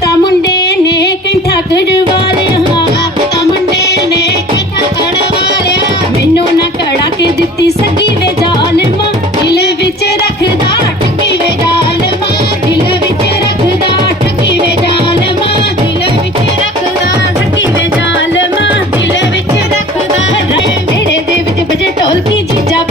ਤਾਂ ਮੁੰਡੇ ਨੇ ਕੈਂਠਾ ਖੜਵਾ ਲਿਆ। ਤਾਂ ਮੁੰਡੇ ਨੇ ਕੈਂਠਾ ਖੜਵਾ ਲਿਆ। ਮੈਨੂੰ ਨਾ ਕੜਾ ਕੇ ਦਿੱਤੀ ਸੱਗੀ ਵੇ ਜ਼ਾਲਮਾ। ਦਿਲ ਵਿੱਚ ਰੱਖਦਾ ਠੱਗੀ ਵੇ ਜ਼ਾਲਮਾ। ਦਿਲ ਵਿੱਚ ਰੱਖਦਾ ਠੱਗੀ ਵੇ ਜ਼ਾਲਮਾ। ਦਿਲ ਵਿੱਚ ਰੱਖਦਾ ਠੱਗੀ ਵੇ ਜ਼ਾਲਮਾ। ਦਿਲ ਵਿੱਚ ਰੱਖਦਾ ਰੇ। ਮੇਰੇ ਦੇ ਵਿੱਚ ਬਜੇ ਢੋਲਕੀ ਜੀਜਾ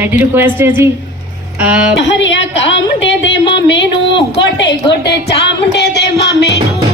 ਸਾਡੀ ਰਿਕੁਐਸਟ ਹੈ ਜੀ। ਹਰਿਆ ਕਾਮਡੇ ਦੇ ਮਾਮੇ ਨੂੰ ਗੋਟੇ ਗੋਟੇ ਚਾਮਡੇ ਦੇ ਮਾਮੇ ਨੂੰ।